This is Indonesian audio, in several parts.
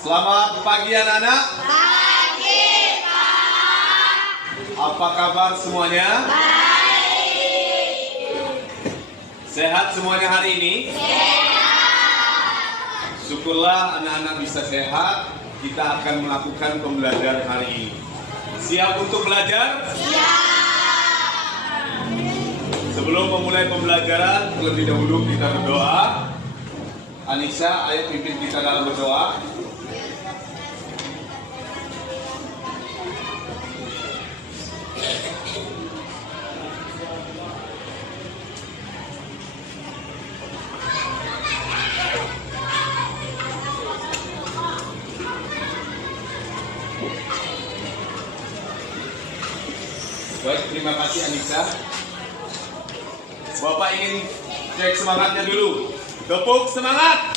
Selamat pagi anak-anak. Pagi, Pak. Apa kabar semuanya? Baik. Sehat semuanya hari ini? Sehat. Syukurlah anak-anak bisa sehat. Kita akan melakukan pembelajaran hari ini. Siap untuk belajar? Siap. Sebelum memulai pembelajaran, terlebih dahulu kita berdoa. Anissa, ayo pimpin kita dalam berdoa. Baik, terima kasih Anissa. Bapak ingin cek semangatnya dulu. Tepuk semangat.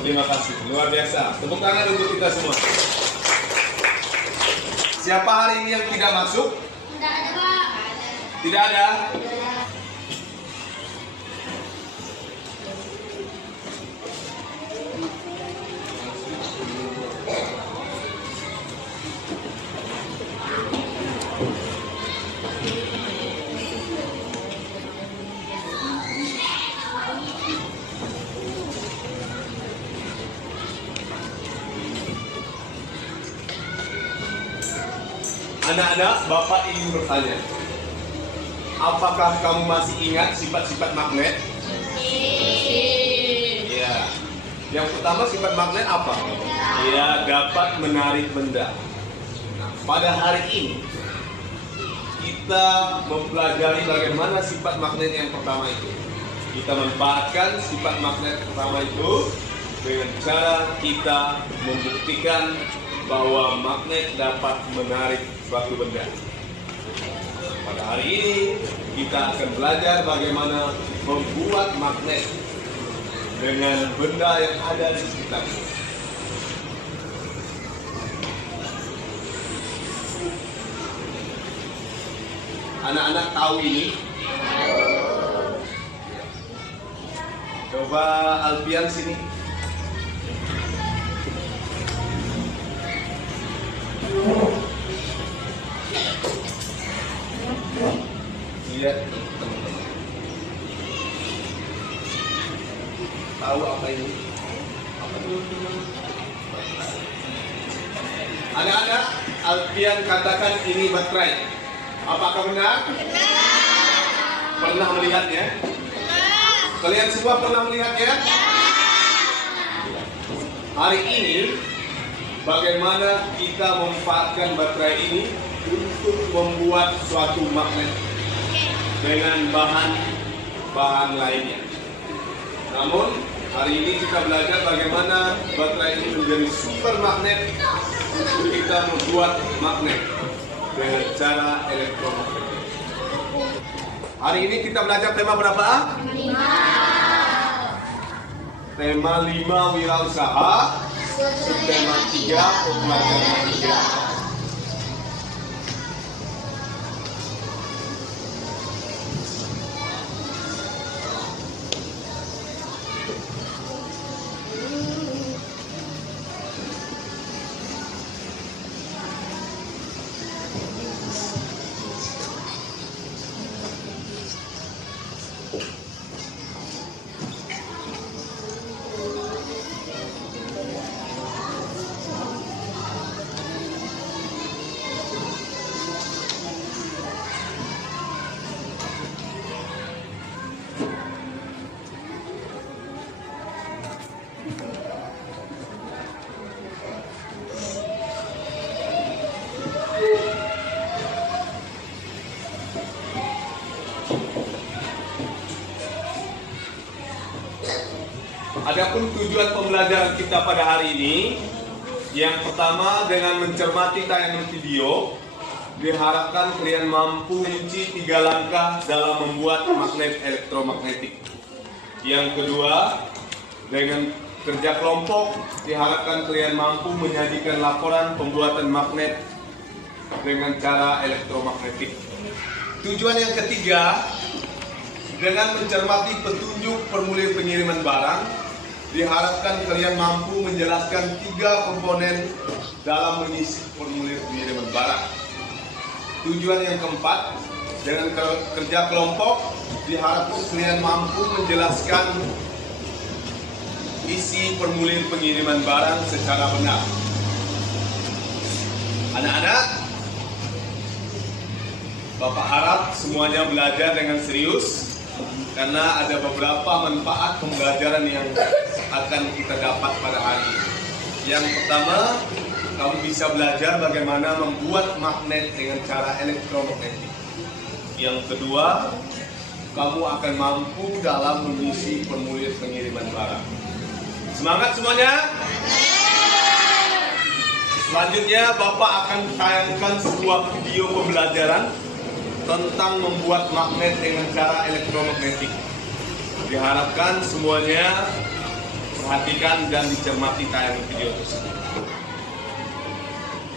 Terima kasih, luar biasa. Tepuk tangan untuk kita semua. Siapa hari ini yang tidak masuk? Tidak ada, Pak. Tidak ada. Anak-anak, Bapak ingin bertanya, apakah kamu masih ingat sifat-sifat magnet? Iya. Yang pertama sifat magnet apa? Iya, dapat menarik benda. Nah, pada hari ini kita mempelajari bagaimana sifat magnet yang pertama itu. Kita manfaatkan sifat magnet pertama itu dengan cara kita membuktikan bahwa magnet dapat menarik suatu benda. Pada hari ini kita akan belajar bagaimana membuat magnet dengan benda yang ada di sekitar. Anak-anak tahu ini? Coba Alfian sini. Lihat teman-teman. Tahu apa ini? Apa ini? Anak-anak, Alfian katakan ini baterai. Apakah benar? Pernah melihatnya? Kalian semua pernah melihatnya? Hari ini bagaimana kita memanfaatkan baterai ini untuk membuat suatu magnet dengan bahan lainnya. Namun hari ini kita belajar bagaimana baterai ini menjadi super magnet untuk kita membuat magnet dengan cara elektromagnetik. Hari ini kita belajar tema berapa? 5. Tema 5 wirausaha. Tema 3 pembelajaran 3. Adapun tujuan pembelajaran kita pada hari ini, yang pertama dengan mencermati tayangan video, diharapkan kalian mampu mengunci 3 langkah dalam membuat magnet elektromagnetik. Yang kedua, dengan kerja kelompok, diharapkan kalian mampu menyajikan laporan pembuatan magnet dengan cara elektromagnetik. Tujuan yang ketiga, Dengan mencermati petunjuk formulir pengiriman barang, diharapkan kalian mampu menjelaskan 3 komponen dalam mengisi formulir pengiriman barang. Tujuan yang keempat, dengan kerja kelompok, diharapkan kalian mampu menjelaskan isi formulir pengiriman barang secara benar. Anak-anak, Bapak harap semuanya belajar dengan serius, karena ada beberapa manfaat pembelajaran yang akan kita dapat pada hari ini. Yang pertama, kamu bisa belajar bagaimana membuat magnet dengan cara elektromagnetik. Yang kedua, kamu akan mampu dalam mengisi formulir pengiriman barang. Semangat semuanya! Selanjutnya, Bapak akan tayangkan sebuah video pembelajaran tentang membuat magnet dengan cara elektromagnetik. Diharapkan semuanya perhatikan dan dicermati tayangan video tersebut.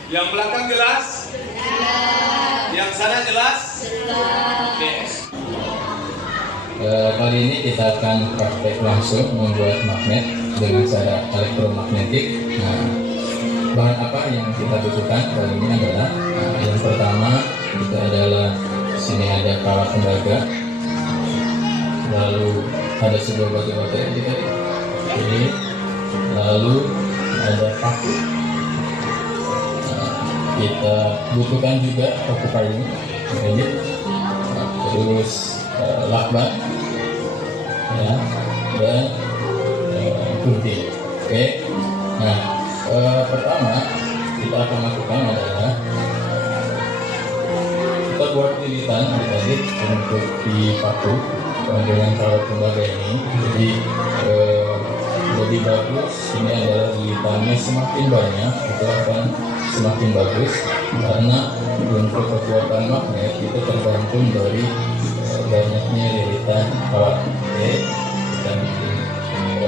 Yang belakang jelas? Yang sana jelas? Oke. Kali ini kita akan praktek langsung membuat magnet dengan cara elektromagnetik. Nah, bahan apa yang kita butuhkan kali ini adalah yang pertama itu adalah sini ada kawat tembaga, lalu ada sebuah batu baterai ini, lalu ada paku. Kita butuhkan juga paku payung, terus lakban, ya, dan gunting. Oke. Nah, pertama kita akan lakukan adalah kita buat lilitan tadi untuk di paku dengan kawat tembaga ini. Jadi lebih bagus ini adalah lilitannya semakin banyak itu akan semakin bagus, karena untuk kekuatan magnet itu tergantung dari banyaknya lilitan kawat. Oke, kita bikin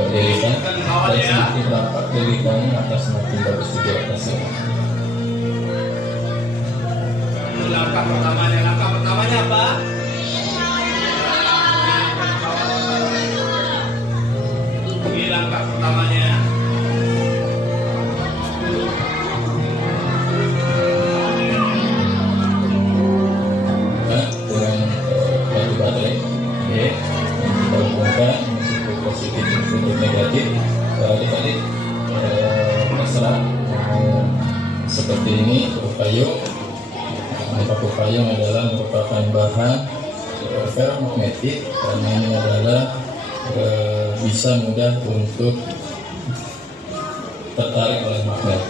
lilitan dan semakin rapat lilitannya akan semakin bagus juga hasilnya. Langkah pertamanya apa? Ini langkah pertamanya. Dengan batu baterai, oke, kita hubungkan untuk positif untuk negatif. Adik-adik terserah seperti ini. Paku payung adalah merupakan bahan ferromagnetik, karena ini adalah bisa mudah untuk tertarik oleh magnet.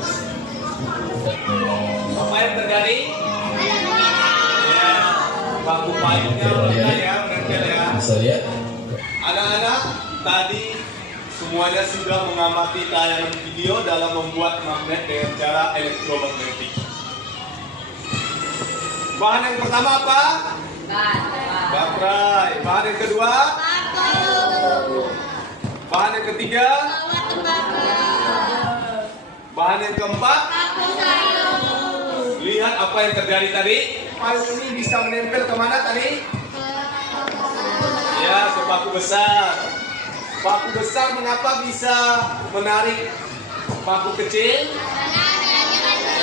Apa yang terjadi? Ya, paku payungnya menempel ya. Bisa lihat? Anak-anak, tadi semuanya sudah mengamati tayangan video dalam membuat magnet dengan cara elektromagnetik. Bahan yang pertama apa? Baterai. Bahan yang kedua? Bahan yang ketiga? Bahan yang keempat? Lihat apa yang terjadi tadi. Payung ini bisa menempel kemana tadi? Ya, ke paku besar. Paku besar mengapa bisa menarik paku kecil?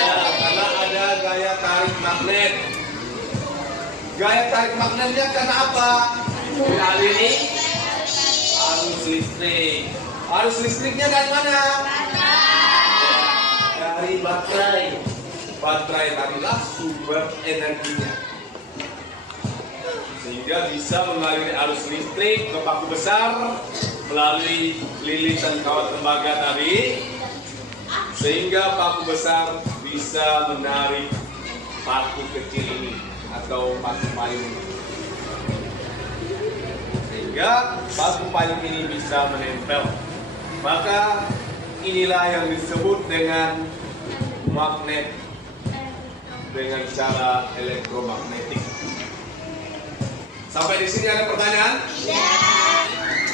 Ya, karena ada gaya tarik magnet. Gaya tarik magnetnya karena apa? Melalui arus listrik. Arus listriknya dari mana? Dari baterai. Baterai tadilah sumber energinya, sehingga bisa mengaliri arus listrik ke paku besar melalui lilitan kawat tembaga tadi, sehingga paku besar bisa menarik paku kecil ini atau paku payung, sehingga paku payung ini bisa menempel. Maka inilah yang disebut dengan magnet dengan cara elektromagnetik. Sampai di sini ada pertanyaan? Ya.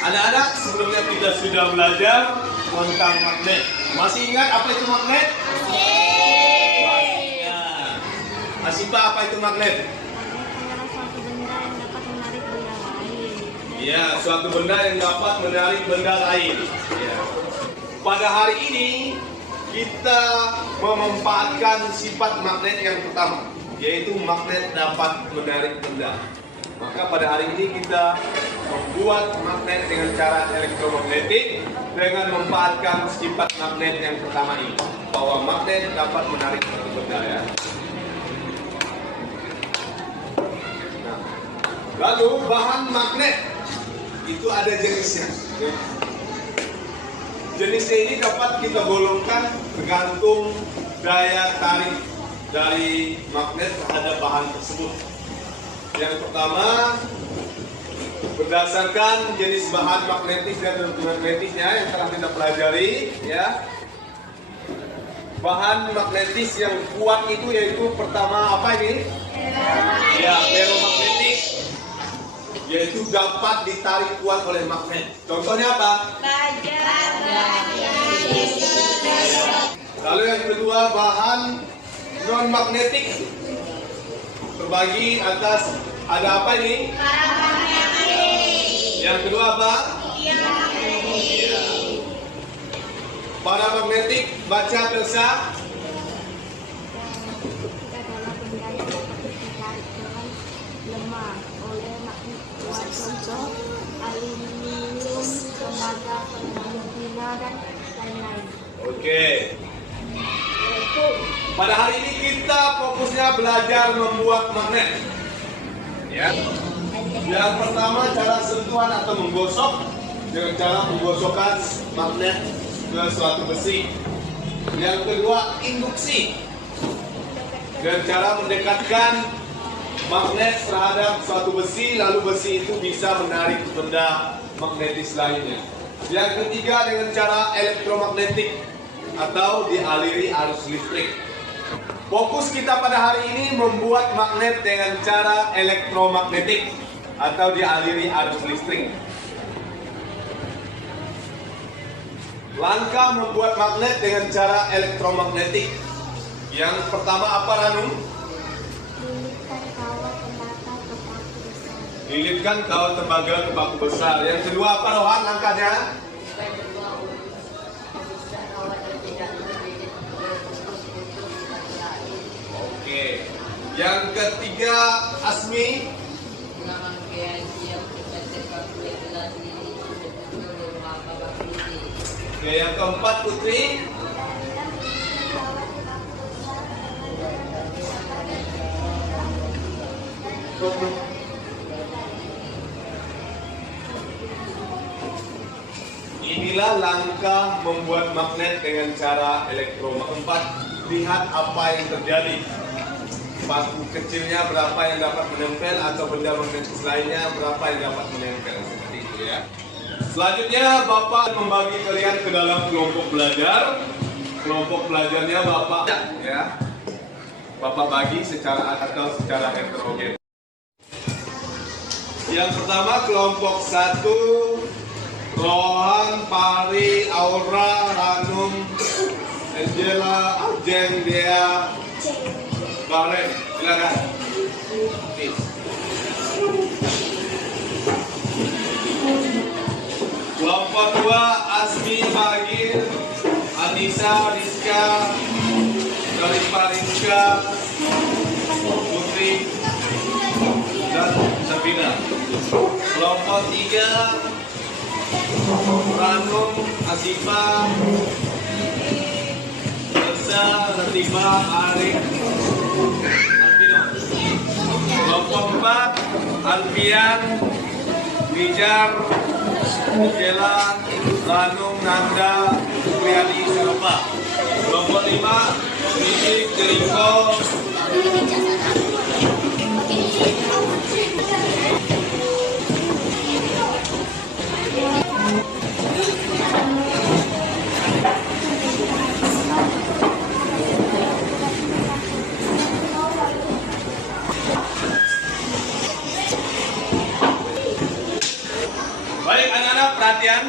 Anak-anak, sebelumnya kita sudah belajar tentang magnet. Masih ingat apa itu magnet? Masih ingat. Masih apa itu magnet? Adalah suatu benda yang dapat menarik benda lain. Ya, suatu benda yang dapat menarik benda lain. Ya. Pada hari ini kita memanfaatkan sifat magnet yang pertama, yaitu magnet dapat menarik benda. Maka pada hari ini kita membuat magnet dengan cara elektromagnetik dengan memanfaatkan sifat magnet yang pertama ini, bahwa magnet dapat menarik suatu benda ya. Nah, lalu bahan magnet itu ada jenisnya. Jenisnya ini dapat kita golongkan tergantung daya tarik dari magnet terhadap bahan tersebut. Yang pertama, berdasarkan jenis bahan magnetis dan non-magnetisnya yang telah kita pelajari, ya. Bahan magnetis yang kuat itu yaitu pertama apa ini? Ya, ferromagnetik, yaitu dapat ditarik kuat oleh magnet. Contohnya apa? Lalu yang kedua, bahan non-magnetik terbagi atas ada apa ini? Yang kedua apa? Paramagnetik, baca Elsa. Lemah oleh magnet kuat, contoh aluminium, tembaga, bina dan lain-lain. Oke. Pada hari ini kita fokusnya belajar membuat magnet. Ya. Yang pertama, cara sentuhan atau menggosok dengan cara menggosokkan magnet ke suatu besi. Yang kedua, induksi dengan cara mendekatkan magnet terhadap suatu besi, lalu besi itu bisa menarik benda magnetis lainnya. Yang ketiga, dengan cara elektromagnetik atau dialiri arus listrik. Fokus kita pada hari ini membuat magnet dengan cara elektromagnetik atau dialiri arus listrik. Langkah membuat magnet dengan cara elektromagnetik. Yang pertama apa, Ranu? Lilitkan kawat tembaga ke paku besar. Lilitkan kawat tembaga ke paku besar. Yang kedua apa, Rohan, langkahnya? Oke. Yang ketiga, Asmi. Oke, yang keempat, Putri. Inilah langkah membuat magnet dengan cara elektromagnetik. Lihat apa yang terjadi. Paku kecilnya berapa yang dapat menempel atau benda magnetis lainnya berapa yang dapat menempel, seperti itu ya. Selanjutnya Bapak membagi kalian ke dalam kelompok belajar. Kelompok belajarnya Bapak ya. Bapak bagi secara atau secara heterogen. Yang pertama kelompok 1, Rohan, Pari, Aura, Ranum, Angela, Arjen, Dea, Karen, silakan. Kelompok 2, Asmi, Magir, Anissa, Rizka, Sharifah, Rizka, Putri, dan Sabina. Kelompok 3, Ranum, Asifah, Elsa, Latifah, Arif, Alvino. Kelompok 4, Alfian, Wijar, Angela, Ranum, Nanda, Priadi, Saropa. Kelompok 5, Misik, Jeriko, baik anak-anak, perhatian.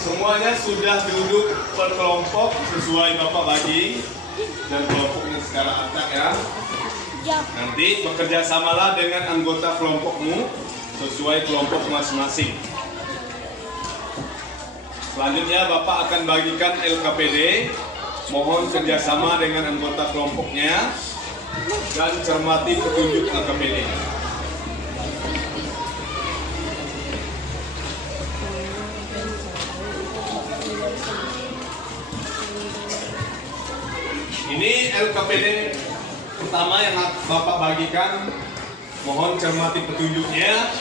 Semuanya sudah duduk per kelompok sesuai Bapak bagi dan kelompoknya secara acak ya. Nanti bekerja samalah dengan anggota kelompokmu sesuai kelompok masing-masing. Selanjutnya Bapak akan bagikan LKPD. Mohon kerjasama dengan anggota kelompoknya dan cermati petunjuk LKPD. Ini LKPD pertama yang Bapak bagikan. Mohon cermati petunjuknya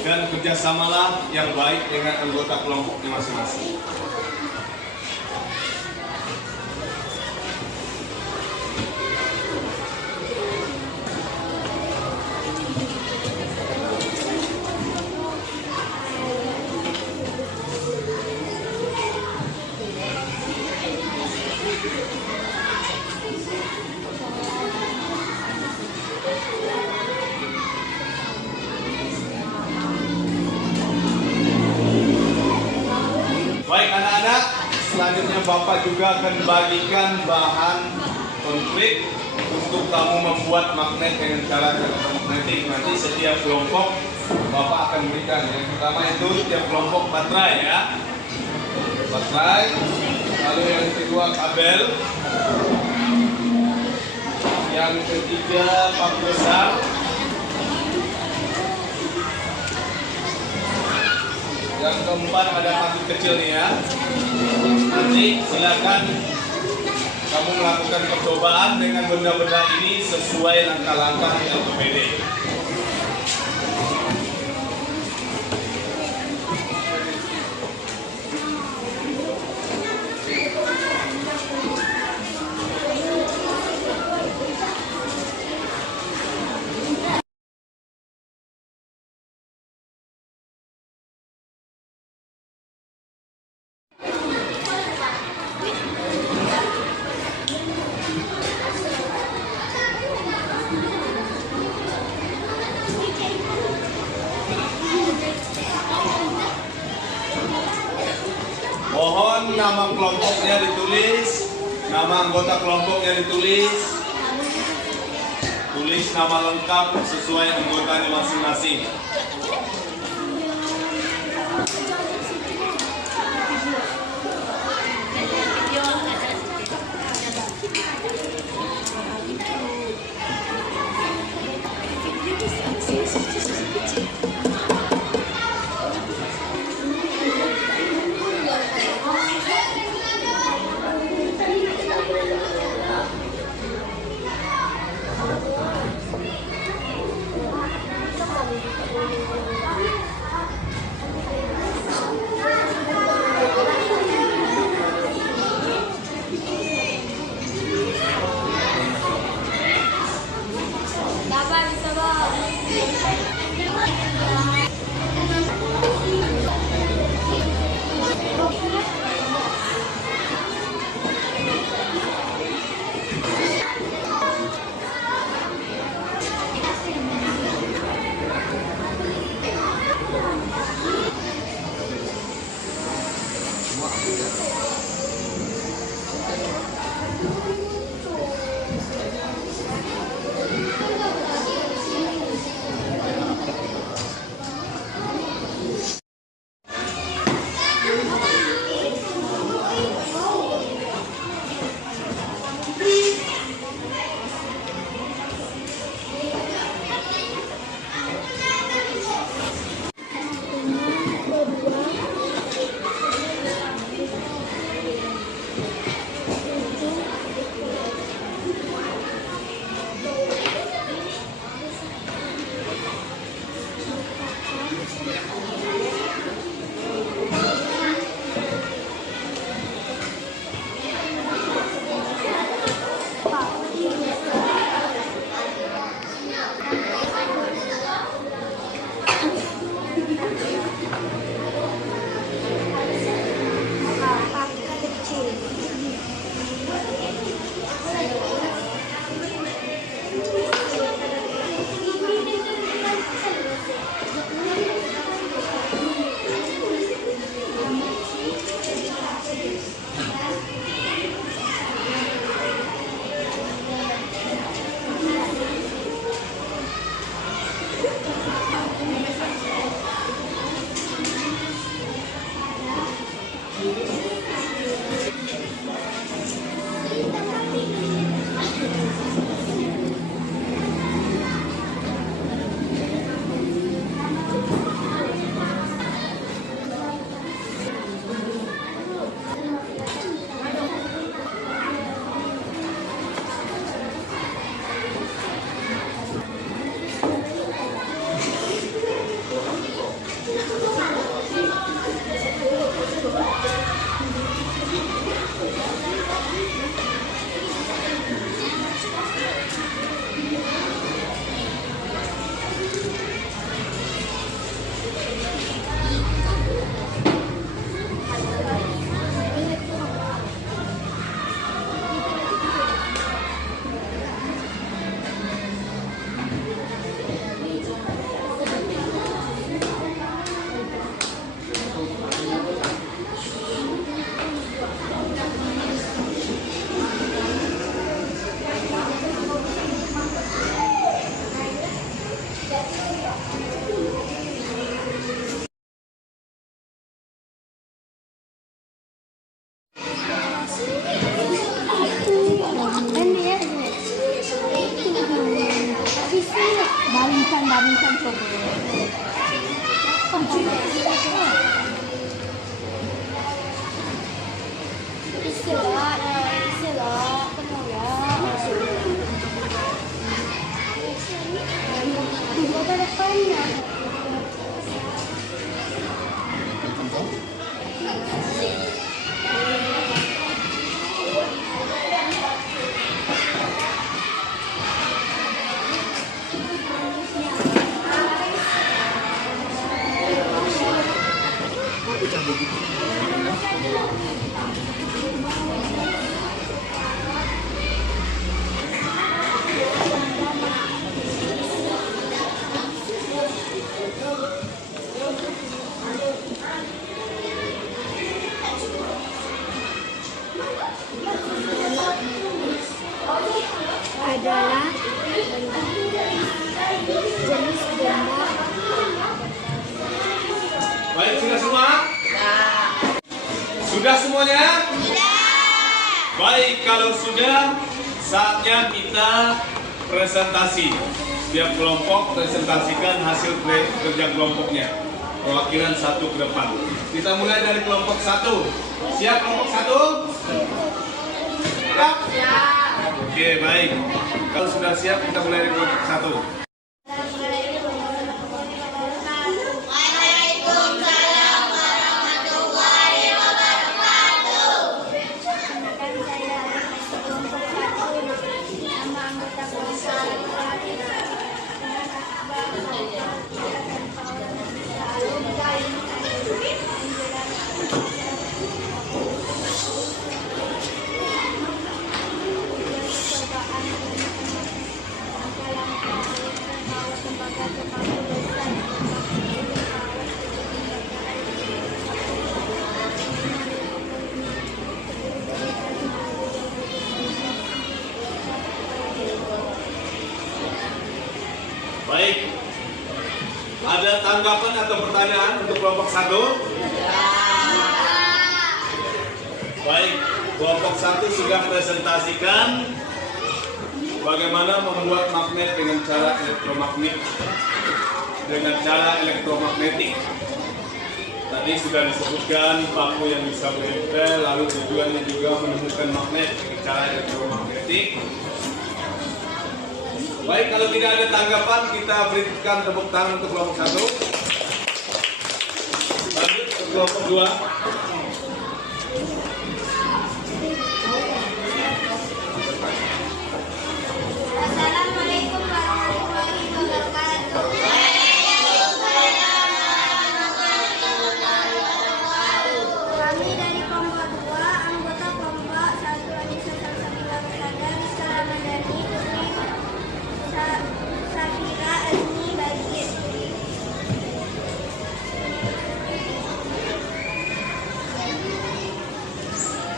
dan kerjasamalah yang baik dengan anggota kelompoknya masing-masing. Baik anak-anak, selanjutnya Bapak juga akan bagikan bahan konkret untuk kamu membuat magnet dengan cara magnetik. Nanti setiap kelompok Bapak akan berikan. Yang pertama itu setiap kelompok baterai ya. Baterai. Lalu yang kedua kabel. Yang ketiga paku besar. Yang keempat ada paku kecil nih ya. Nanti silakan kamu melakukan percobaan dengan benda-benda ini sesuai langkah-langkah LKPD. Mohon nama kelompoknya ditulis, nama anggota kelompoknya ditulis, tulis nama lengkap sesuai anggotanya masing-masing. adalah jenis benda. Baik, sudah semua? Sudah semuanya? Baik, kalau sudah, saatnya kita presentasi. Tiap kelompok presentasikan hasil kerja kelompoknya. Perwakilan satu ke depan. Kita mulai dari kelompok satu. Siap kelompok satu? Siap? Oke, baik. Kalau sudah siap, kita mulai dari kelompok satu. Waalaikumsalam warahmatullahi wabarakatuh. Perkenalkan saya kelompok 1. Nama anggota kelompok Baik. Ada tanggapan atau pertanyaan untuk kelompok satu? Baik, kelompok satu sudah presentasikan bagaimana membuat magnet dengan cara elektromagnetik. Tadi sudah disebutkan paku yang bisa bernempel, lalu tujuannya juga menemukan magnet dengan cara elektromagnetik. Baik, kalau tidak ada tanggapan, kita berikan tepuk tangan untuk kelompok satu. Lanjut ke kelompok 2. Assalamualaikum warahmatullahi wabarakatuh. Kami dari kelompok 2, anggota kelompok 1 Anissa Salsabila Rusada, Rizka Ramadhani, Putri Safira Azmi Bagir.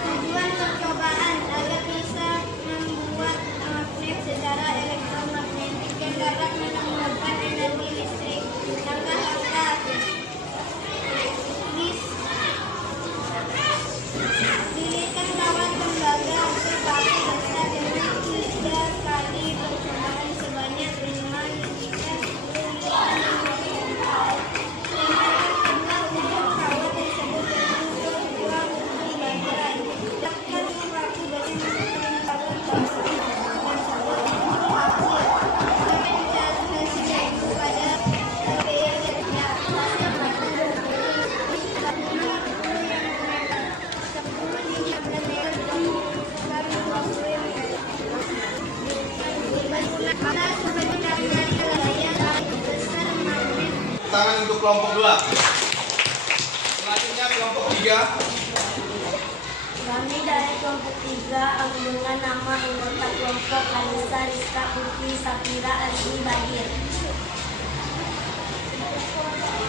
Tujuan percobaan agar bisa membuat magnet secara elektromagnetik yang dapat menemukan energi listrik. Langkah-langkah Lilitkan kawat tembaga atau paku basah dengan 3 kali percobaan sebanyak 5 lilitkan. Tempelkan kedua ujung kawat tersebut dengan kedua ujung bagian. Letakkan paku basah menggunakan paku basah tersebut untuk hasil. Tempelkan hasil itu pada PLR-nya. Tangan untuk kelompok 2. Selanjutnya kelompok 3. Kami dari kelompok 3 dengan nama anggota kelompok Anissa Rizka Putri Safira Azmi Bagir.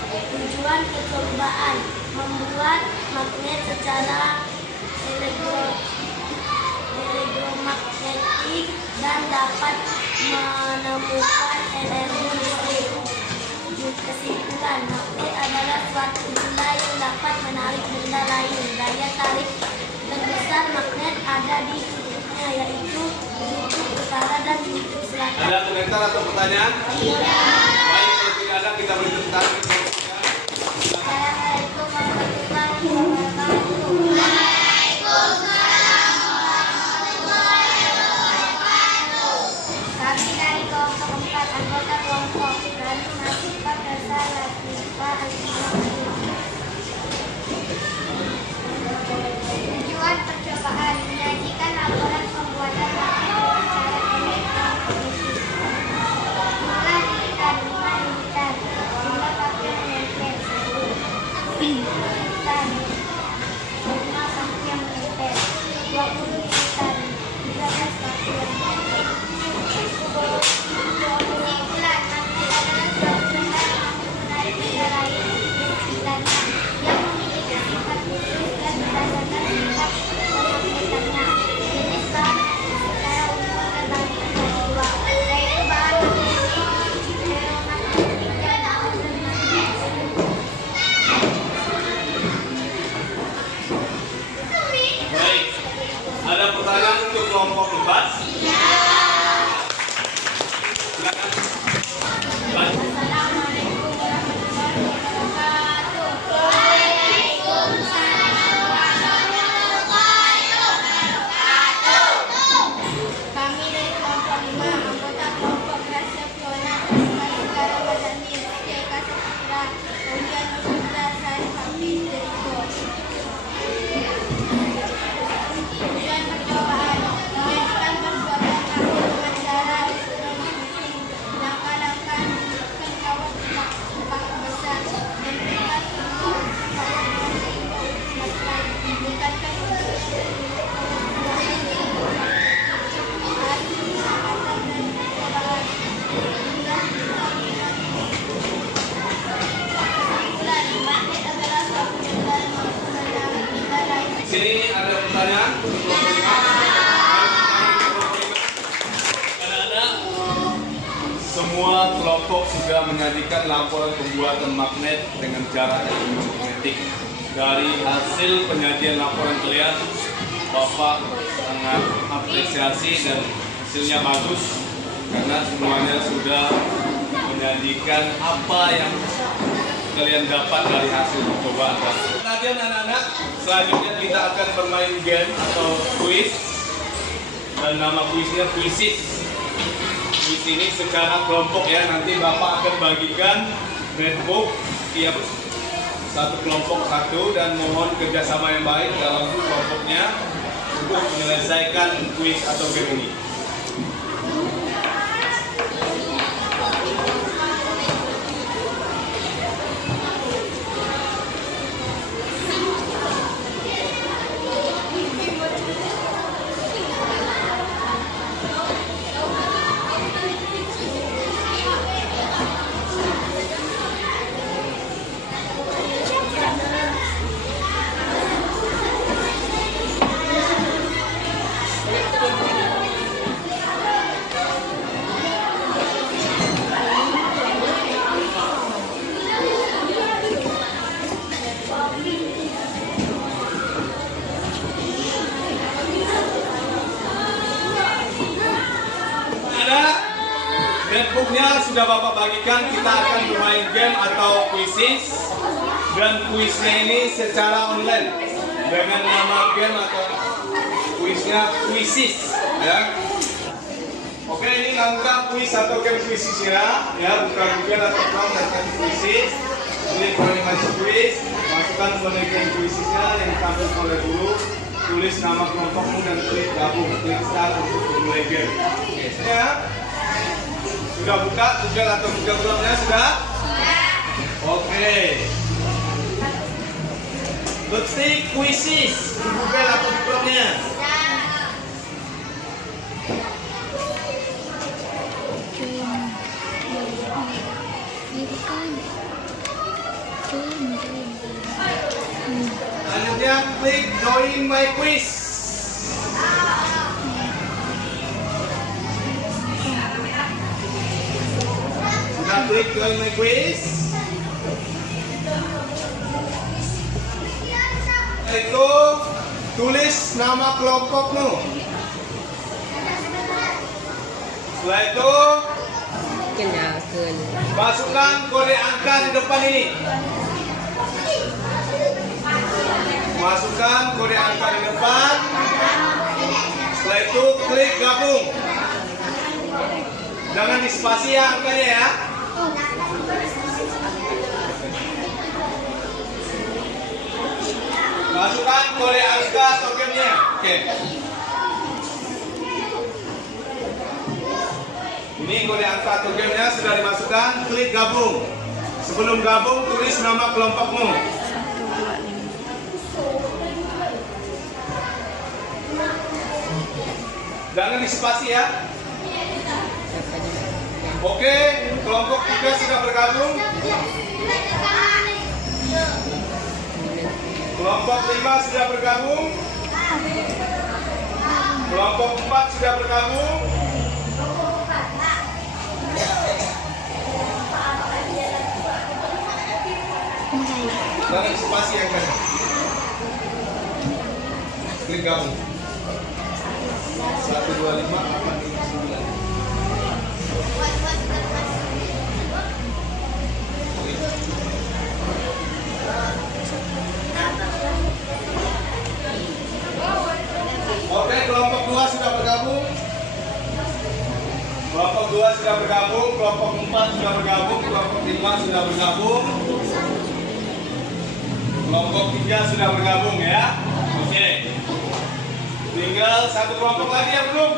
Tujuan percobaan membuat magnet secara elektromagnetik dan dapat menemukan energi listrik. Kesimpulan, magnet adalah suatu benda yang dapat menarik benda lain. Daya tarik terbesar magnet ada di kutubnya, yaitu kutub utara dan kutub selatan. Ada komentar atau pertanyaan? Baik, kalau tidak ada, kita beri tepuk tangan. Assalamualaikum warahmatullahi wabarakatuh. Kami dari kelompok 4, anggota kelompok kami masih pada salah kita tujuan percobaan menyajikan laporan pembuatan magnet secara elektromagnetik. Jumlah lilitan 5 lilitan, jumlah paku menempel 1. Lilitan bulan, 5 waktu yang menempel, 20 ikutan, 13 waktu yang menempel. Kesimpulan, magnet adalah suatu benda yang mampu menarik benda lain dari sekitarnya, yang memiliki sifat khusus dan berdasarkan sifat kemagnetannya. Jenis bahan secara umum terbagi menjadi dua, yaitu bahan magnetik ferromagnetik dan bahan non-magnetik. Baik, ada pertanyaan untuk kelompok 4? Silakan. Baik. Assalamualaikum warahmatullahi wabarakatuh. Kami dari kelompok 5, anggota kelompok Gracia Fiona, Kaliska Ramadhani, Eka Sapitra, Ujian Nusantara Sari Hafiz Jericho. Tujuan percobaan, menjadikan perbuatan kami dengan cara restriksi, langkah-langkah menunjukkan kawan tempat besar, memberikan kawan masalah, meningkatkan magnet adalah suatu benda yang mampu menarik benda lain. Sini ada pertanyaan untuk kelompok 5. Anak-anak, semua kelompok sudah menyajikan laporan pembuatan magnet dengan cara elektromagnetik. Dari hasil penyajian laporan kalian, Bapak sangat apresiasi dan hasilnya bagus karena semuanya sudah menyajikan apa yang kalian dapat dari hasil percobaan. Kemudian anak-anak, selanjutnya kita akan bermain game atau kuis, dan nama kuisnya kuisis. Kuis ini secara kelompok ya, nanti Bapak akan bagikan netbook tiap satu kelompok satu, dan mohon kerjasama yang baik dalam kelompoknya untuk menyelesaikan kuis atau game ini. Netbooknya sudah Bapak bagikan, kita akan bermain game atau kuisis, dan kuisnya ini secara online dengan nama game atau kuisnya kuisis ya. Oke, ini langkah kuis atau game kuisisnya ya, buka Google atau Chrome dan cari kuisis, pilih animasi kuis, masukkan kode game kuisisnya yang ditampilkan oleh guru, tulis nama kelompokmu dan klik gabung, klik start untuk memulai game. Oke, ya. Sudah buka Google atau Google Chrome-nya sudah? Oke. Ketik kuisis di Google atau di Chrome-nya. Selanjutnya klik join my quiz. Klik join my quiz. Itu tulis nama kelompokmu. Setelah itu masukkan kode angka di depan ini. Masukkan kode angka di depan. Setelah itu klik gabung. Jangan di spasi ya angkanya ya. Masukkan kode angka tokennya. Oke. Ini kode angka tokennya sudah dimasukkan. Klik gabung. Sebelum gabung tulis nama kelompokmu. Jangan disipasi ya. Oke, kelompok 3 sudah bergabung. Kelompok 5 sudah bergabung. Kelompok 4 sudah bergabung. Jangan spasi yang kanan. Klik gabung. 1, 2, 5, 8, 9. Oke, kelompok 2 sudah bergabung. Kelompok 2 sudah bergabung, kelompok 4 sudah bergabung, kelompok 5 sudah bergabung. Kelompok 3 sudah bergabung ya. Oke. Tinggal satu kelompok lagi yang belum.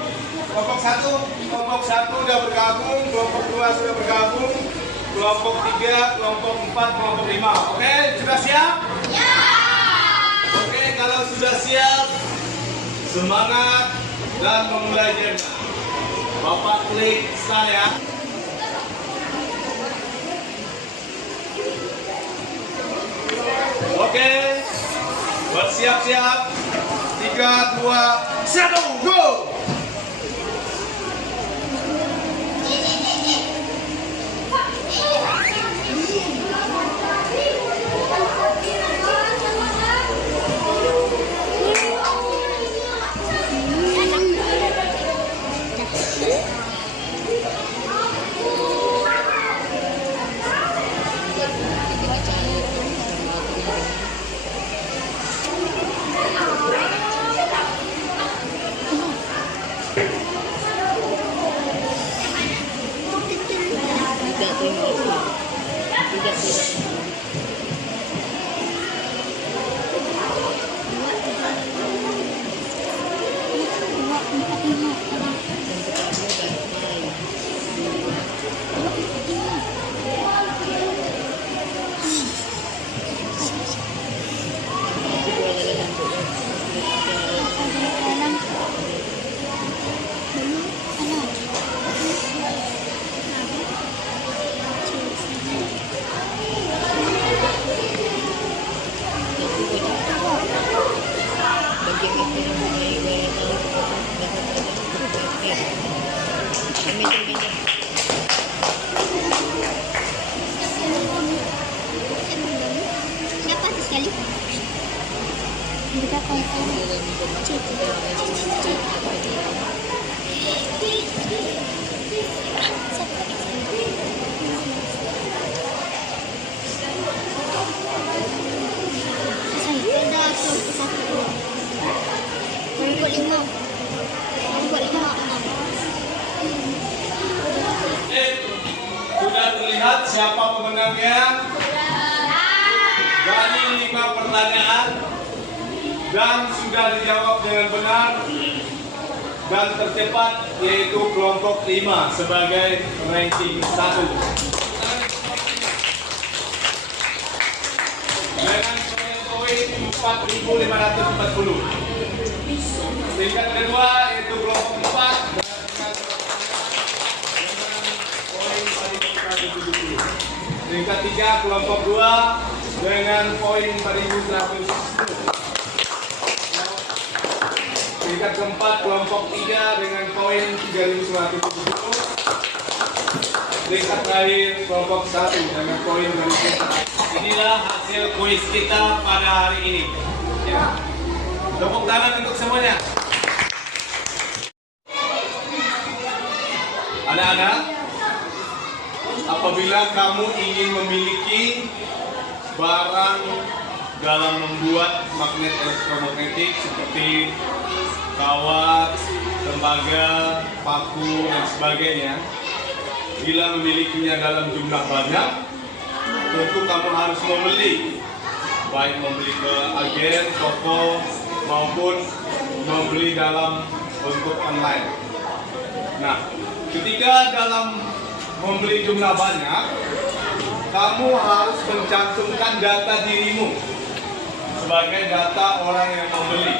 Kelompok 1 sudah bergabung, kelompok 2 sudah bergabung, kelompok 3, kelompok 4, kelompok 5. Oke, sudah siap? Ya. Oke, kalau sudah siap, semangat dan memulainya. Bapak klik start ya. Oke, bersiap-siap. 3, 2, 1, go! Sudah terlihat siapa pemenangnya? Dari 5 pertanyaan dan sudah dijawab dengan benar dan tercepat, yaitu kelompok 5 sebagai ranking 1 dengan poin 4.540. Peringkat kedua yaitu kelompok 4 dengan poin 4.170. Peringkat 3 kelompok 2 dengan poin 4.110. Peringkat keempat kelompok 3 dengan poin 3.970. Peringkat terakhir kelompok 1 dengan poin 2.000. Inilah hasil kuis kita pada hari ini. Ya. Tepuk tangan untuk semuanya. Anak-anak, apabila kamu ingin memiliki barang dalam membuat magnet elektromagnetik seperti kawat, tembaga, paku, dan sebagainya, bila memilikinya dalam jumlah banyak, tentu kamu harus membeli, baik membeli ke agen, toko, maupun membeli dalam bentuk online. Nah, ketika dalam membeli jumlah banyak, kamu harus mencantumkan data dirimu sebagai data orang yang membeli,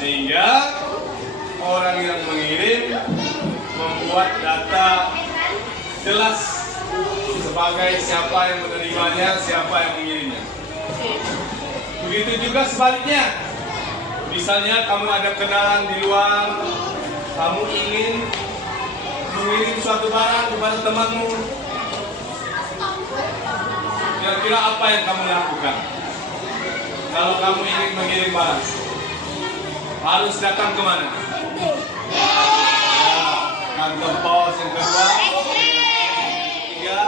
sehingga orang yang mengirim membuat data jelas sebagai siapa yang menerimanya, siapa yang mengirimnya. Begitu juga sebaliknya. Misalnya kamu ada kenalan di luar, kamu ingin mengirim suatu barang kepada temanmu. Kira-kira apa yang kamu lakukan? Kalau kamu ingin mengirim barang, harus datang kemana? Kantor pos. Yang kedua, ketiga,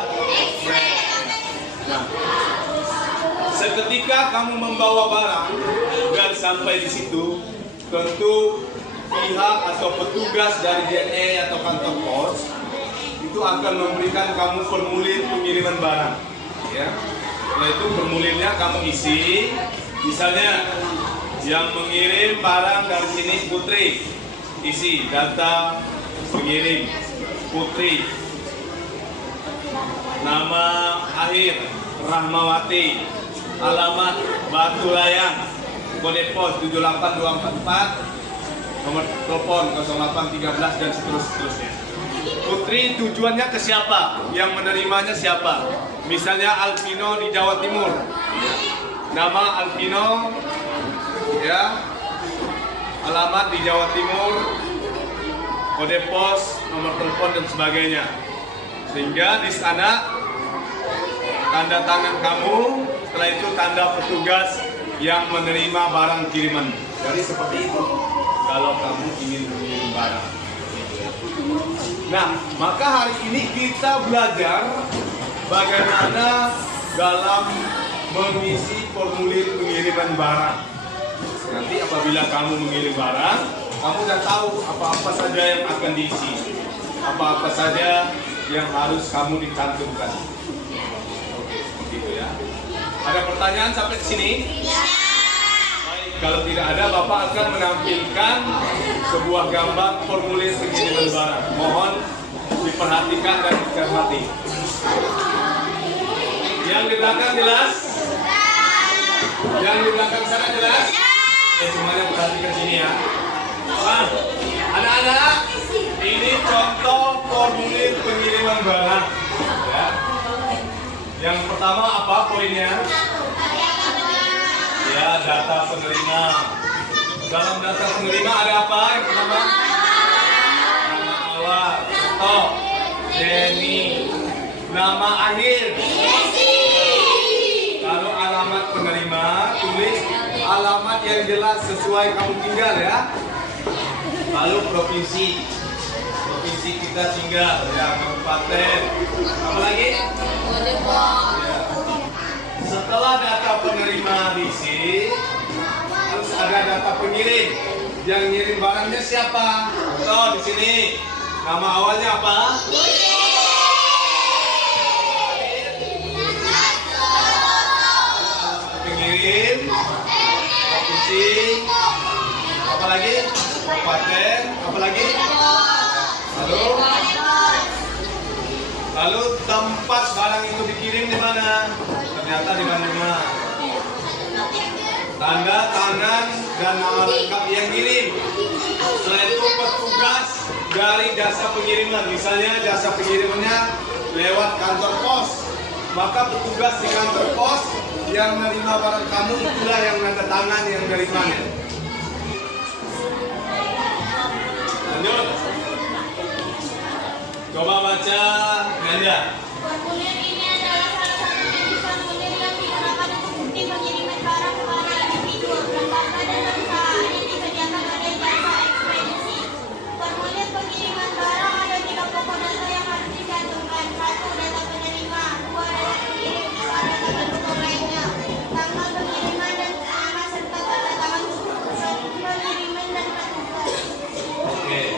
nah, seketika kamu membawa barang dan sampai di situ, tentu pihak atau petugas dari DNA atau kantor pos itu akan memberikan kamu formulir pengiriman barang. Ya, setelah itu formulirnya kamu isi. Misalnya yang mengirim barang dari sini Putri, isi data pengirim Putri, nama akhir Rahmawati, alamat Batu Layang, kode pos 78244, nomor telepon 0813 dan seterusnya. Putri tujuannya ke siapa? Yang menerimanya siapa? Misalnya Alvino di Jawa Timur, nama Alvino, ya, alamat di Jawa Timur, kode pos, nomor telepon dan sebagainya. Sehingga di sana tanda tangan kamu, setelah itu tanda petugas yang menerima barang kiriman. Jadi seperti itu kalau kamu ingin mengirim barang. Nah, maka hari ini kita belajar bagaimana dalam mengisi formulir pengiriman barang. Nanti apabila kamu mengirim barang, kamu sudah tahu apa-apa saja yang akan diisi, apa-apa saja yang harus kamu dicantumkan. Oke, seperti itu ya. Ada pertanyaan sampai di sini? Baik, kalau tidak ada, Bapak akan menampilkan sebuah gambar formulir pengiriman barang. Mohon diperhatikan dan dicermati. Yang di belakang jelas? Yang di belakang sana jelas? Semuanya perhatikan sini ya. Nah, anak-anak, ini contoh formulir pengiriman barang. Ya. Yang pertama apa poinnya? Ya, data penerima. Dalam data penerima ada apa? Yang pertama, nama awal, Tok, Denny, nama akhir. Lalu alamat penerima, tulis alamat yang jelas sesuai kamu tinggal ya. Lalu provinsi kita tinggal ya, kabupaten. Apa lagi? Ya. Setelah data penerima diisi, harus ada data pengirim. Yang ngirim barangnya siapa? Contoh di sini. Nama awalnya apa? Pengirim, provinsi, apa lagi? Kabupaten, apa lagi? Lalu tempat barang itu dikirim di mana? Ternyata di mana? Tanda tangan dan nama lengkap yang kirim. Setelah itu petugas dari jasa pengiriman, misalnya jasa pengirimannya lewat kantor pos, maka petugas di kantor pos yang menerima barang kamu itulah yang tanda tangan yang dari mana. Lanjut. Coba baca, Nanda. Formulir ini adalah salah satu jenis formulir yang digunakan untuk bukti pengiriman barang kepada individu, lembaga dan perusahaan yang disediakan oleh jasa ekspedisi. Formulir pengiriman barang ada 3 pokok data yang harus dicantumkan. 1. Data penerima. 2. Data pengirim. 3. Data pendukung lainnya. Tanggal pengiriman dan nama serta tanda tangan pengiriman dan petugas. Oke.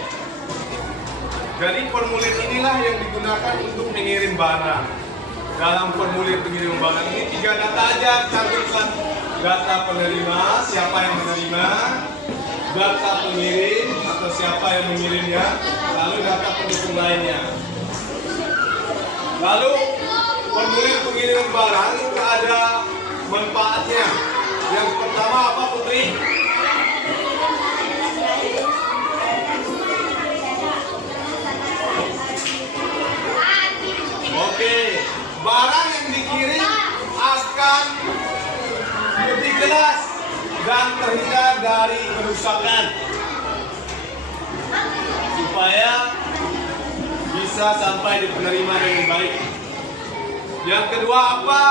Jadi formulir inilah yang digunakan untuk mengirim barang. Dalam formulir pengiriman barang ini 3 data aja cantumkan. Data penerima, siapa yang menerima, data pengirim atau siapa yang mengirimnya, lalu data pendukung lainnya. Lalu formulir pengiriman barang itu ada manfaatnya. Yang pertama apa, Putri? dikirim akan lebih jelas dan terhindar dari kerusakan, supaya bisa sampai di penerima dengan baik. Yang kedua apa,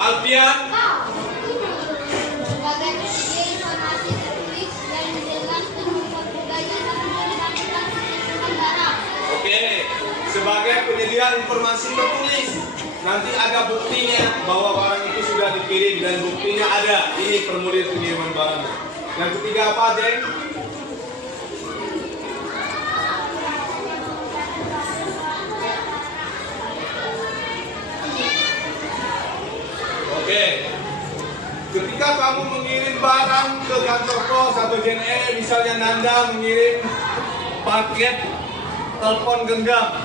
Alfian? Sebagai penyedia informasi tertulis dan menjelaskan budaya dan negara. Oke, sebagai penyedia informasi tertulis, nanti ada buktinya bahwa barang itu sudah dikirim dan buktinya ada. Ini formulir pengiriman barangnya. Yang ketiga apa, Jeng? Oke, ketika kamu mengirim barang ke kantor pos atau JNE, misalnya Nanda mengirim paket telepon genggam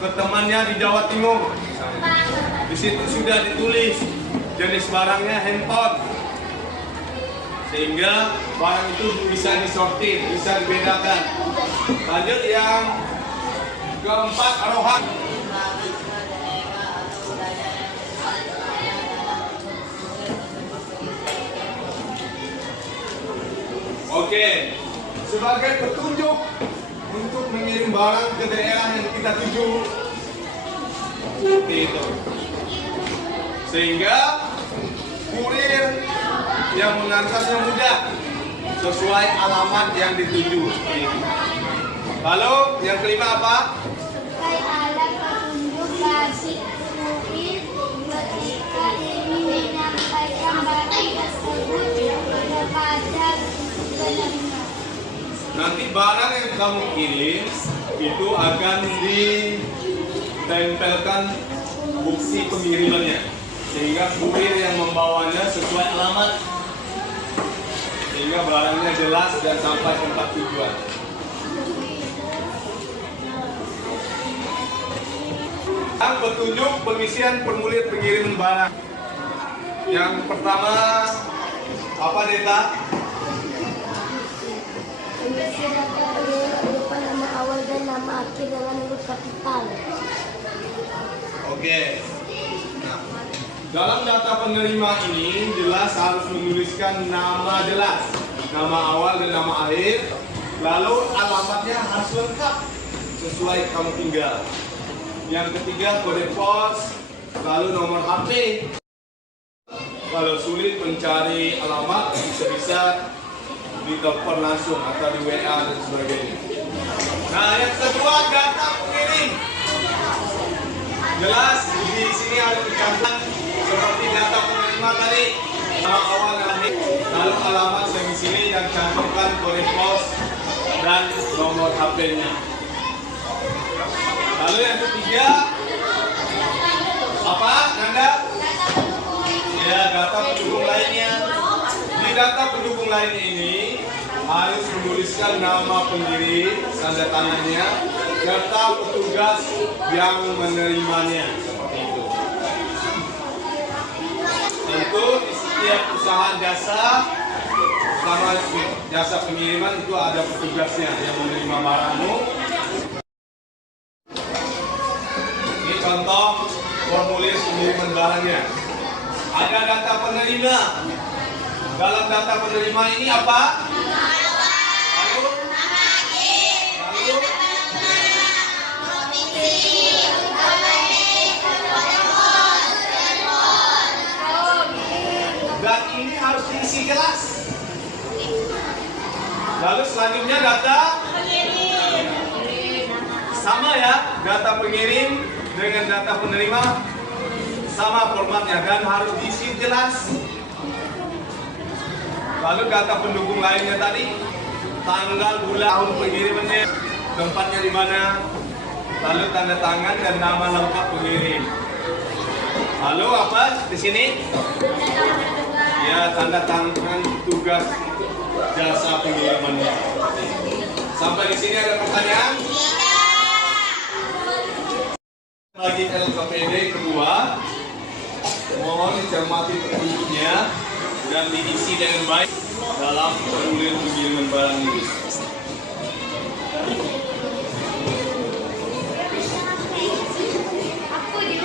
ke temannya di Jawa Timur, di situ sudah ditulis jenis barangnya handphone, sehingga barang itu bisa disortir, bisa dibedakan. Lanjut yang keempat, Rohan. Oke, sebagai petunjuk untuk mengirim barang ke daerah yang kita tuju, seperti itu. Sehingga kurir yang mengantarnya mudah sesuai alamat yang dituju. Lalu yang kelima apa? Pakai alat petunjuk bagi kurir ketika ingin menyampaikan barang tersebut kepada penerima. Nanti barang yang kamu kirim itu akan ditempelkan bukti pengirimannya, sehingga kurir yang membawanya sesuai alamat, sehingga barangnya jelas dan sampai tempat tujuan. Yang petunjuk pengisian formulir pengiriman barang. Yang pertama apa, Deta? Mengisi data penerima berupa nama awal dan nama akhir dengan huruf kapital. Oke. Nah, dalam data penerima ini jelas harus menuliskan nama jelas, nama awal dan nama akhir, lalu alamatnya harus lengkap sesuai kamu tinggal. Yang ketiga kode pos, lalu nomor HP. Kalau sulit mencari alamat, bisa-bisa ditelepon langsung atau di WA dan sebagainya. Nah, yang kedua data pengirim. Jelas di sini harus dicantumkan seperti data penerima tadi, nama awal dan akhir, lalu alamat domisili dan cantumkan kode pos dan nomor HP-nya. Lalu yang ketiga apa, Nanda? Ya, data pendukung lainnya. Di data pendukung lain ini harus menuliskan nama pengirim, tanda tangannya, serta petugas yang menerimanya, seperti itu. Tentu di setiap usaha jasa, sama jasa pengiriman itu ada petugasnya yang menerima barangmu. Ini contoh formulir pengiriman barangnya. Ada data penerima. Dalam data penerima ini apa? Lalu? Lalu? Dan ini harus diisi jelas. Lalu selanjutnya data sama ya, data pengirim dengan data penerima sama formatnya dan harus diisi jelas. Lalu data pendukung lainnya tadi, tanggal, bulan, tahun pengirimannya, tempatnya di mana, lalu tanda tangan dan nama lengkap pengirim. Lalu apa di sini? Ya, tanda tangan tugas jasa pengirimannya. Sampai di sini ada pertanyaan? Bagi LKPD kedua, mohon dicermati petunjuknya dan diisi dengan baik dalam formulir pengiriman barang ini. Aku di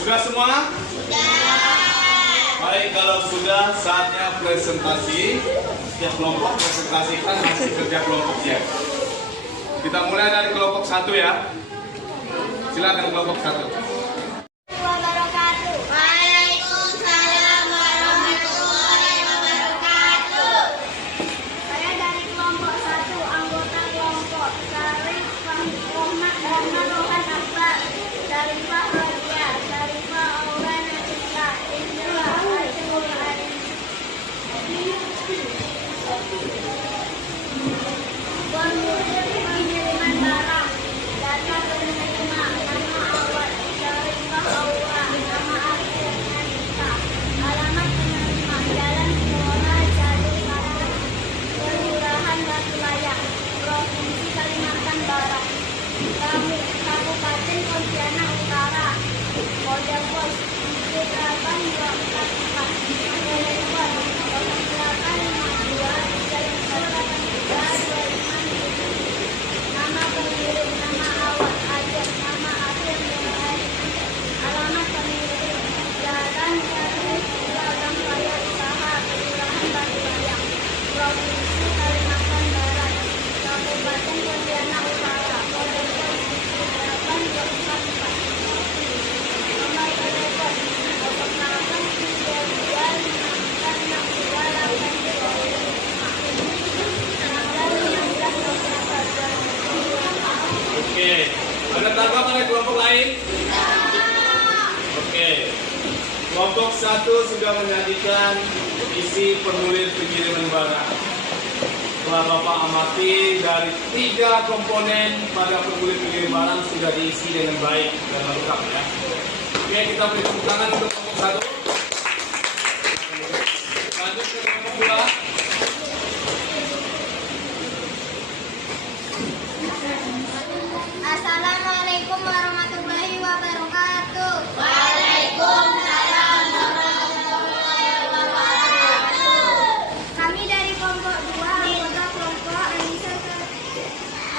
Sudah semua? Baik, kalau sudah saatnya presentasi. Setiap kelompok presentasikan hasil kerja kelompoknya. Kita mulai dari kelompok 1 ya. Silakan kelompok 1. Wabarakatuh. Waalaikumsalam warahmatullahi wabarakatuh. Saya dari kelompok 1, anggota kelompok Syarifah Rohan Akbar, Syarifah Rodia, Syarifah Aura Nasita, Indra Asyul Arif. Formulir pengiriman barang. Data penerima, nama awal, Syarifah Aura, nama akhir Nasita. Alamat penerima, Jalan Muara Jalur Kampung, Kelurahan Batu Layar, Provinsi Kalimantan Barat. Kabupaten Pontianak Utara. Kode pos 78244. Telepon 0852 Nama pengirim, nama awal, Ajak, nama akhir Nurhadi. Alamat pengirim, Jalan Jalur Pedagang Raya Usaha, Kelurahan Batu Layar, Provinsi Kalimantan Barat. Kabupaten Pontianak Utara. Kode pos 78244. Nomor telepon 0832563288. Oke, ada tanggapan dari kelompok lain? Oke, kelompok 1 sudah menyajikan isi formulir pengiriman barang. Setelah Bapak amati dari 3 komponen pada formulir pengiriman barang sudah diisi dengan baik dan lengkap ya. Oke, kita beri tepuk tangan untuk kelompok 1. Lanjut ke kelompok 2. Assalamualaikum warahmatullahi wabarakatuh. Waalaikumsalam warahmatullahi wabarakatuh. Kami dari kelompok 2, anggota kelompok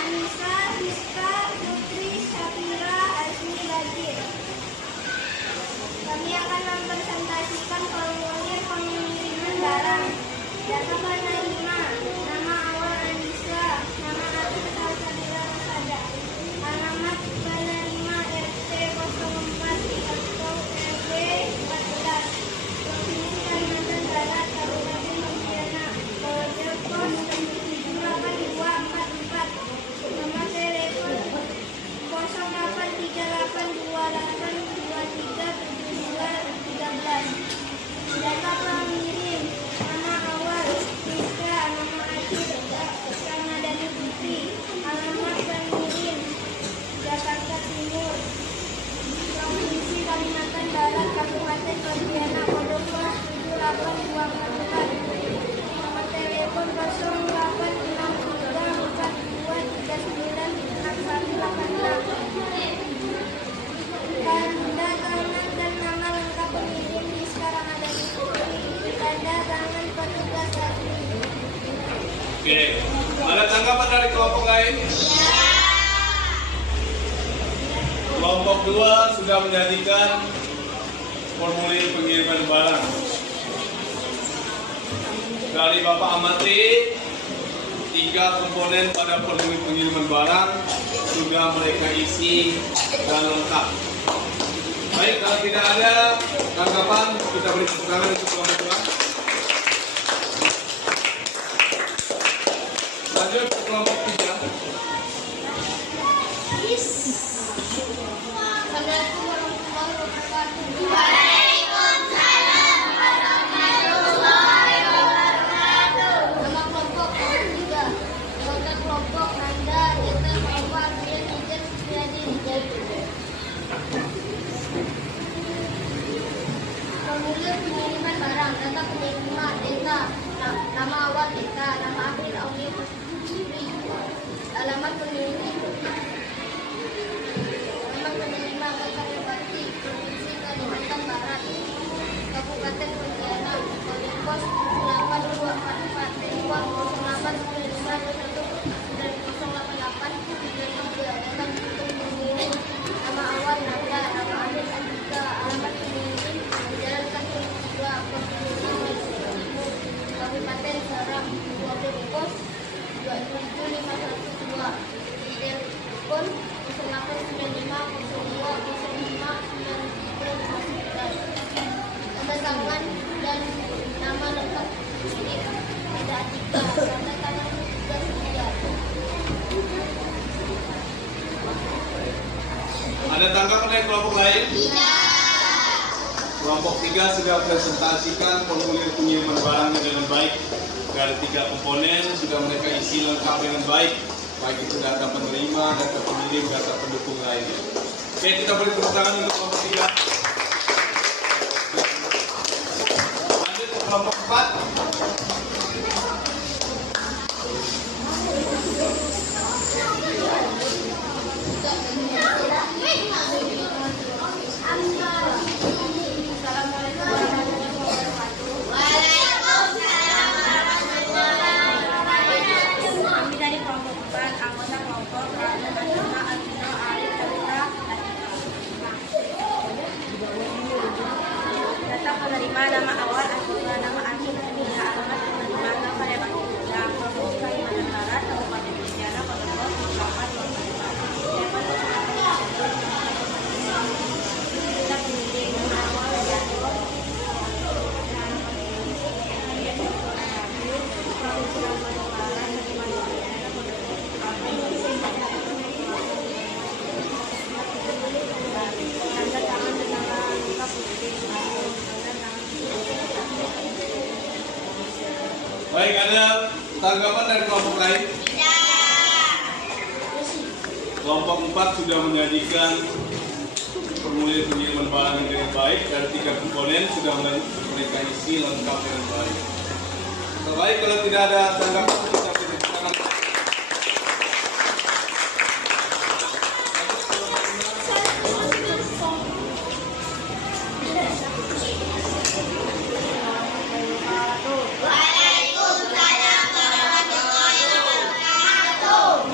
Anissa, Rizka, Putri, Syafira, Asmi, Badir. Kami akan mempresentasikan formulir pengiriman barang. Data penerima, nama awal Anissa, nama akhir Syafira Rosada. Alamat penerima RT 04 atau RW 14, Provinsi Kalimantan Barat, Kabupaten Pontianak. Kode pos 78244. Nomor telepon 0838287213. Data pengirim, nama awal Rizka, nama akhir Ramadhani Putri. Alamat pengirim Jakarta Timur, Provinsi Kalimantan Barat, Kabupaten Pontianak. Kode pos 78244. Nomor telepon 0863423966. Tanda tangan dan nama lengkap pengirim Rizka Ramadhani Putri. Tanda tangan petugas admin. Oke, ada tanggapan dari kelompok lain? Kelompok 2 sudah menyajikan formulir pengiriman barang. Dari Bapak amati 3 komponen pada pengiriman barang sudah mereka isi dan lengkap. Baik, kalau tidak ada tanggapan, kita beri tepuk tangan untuk kelompok 2. Lanjut ke kelompok 3. Assalamualaikum warahmatullahi wabarakatuh. Waalaikumsalam warahmatullahi wabarakatuh. Nama kelompok 3. Anggota kelompok Nanda, Jeta, Mawar, Rian, Ijen, Supriyadi, Jaya. Formulir pengiriman barang, data penerima, data, nama awal data, nama akhir audio, alamat pengirim. Penerima Kabupaten Provinsi Kalimantan Barat, Kabupaten Pontianak, kode pos 8244, telepon 0895219088, pengirim, nama awal Nanda, nama akhir Andika, alamat pengirim, Jalan Kaki 2, Provinsi Kabupaten Serang, kode pos 27512, telepon 089502059359. Tanda tangan dan nama lengkap tidak Atika, tanda tangan juga sekian. Ada tanggapan dari kelompok lain? Tidak. Kelompok 3 sudah presentasikan formulir pengiriman barangnya dengan baik. Dari 3 komponen sudah mereka isi lengkap dengan baik. Baik itu data penerima, data pengirim, data pendukung lainnya. Oke, kita beri tepuk tangan untuk kelompok 3. Lanjut ke kelompok 4. Kami dari kelompok 4, anggota kelompok Rana, Najma, Alvino, Arif, Dalita, data penerima, nama awal, Alvino, nama akhir, Alvino, alamat penerima, nama Remak Indonesia, Provinsi Kalimantan Barat, Kabupaten Pontianak, kode pos 4845, data pengirim, nama awal, Rajanto, Baik, ada tanggapan dari kelompok lain? Tidak. Kelompok 4 sudah menyajikan formulir pengiriman barang dengan baik. Dari 3 komponen sudah mereka isi lengkap dengan baik. Baik, kalau tidak ada tanggapan, kita beri tepuk tangan. Waalaikumsalam warahmatullahi wabarakatuh.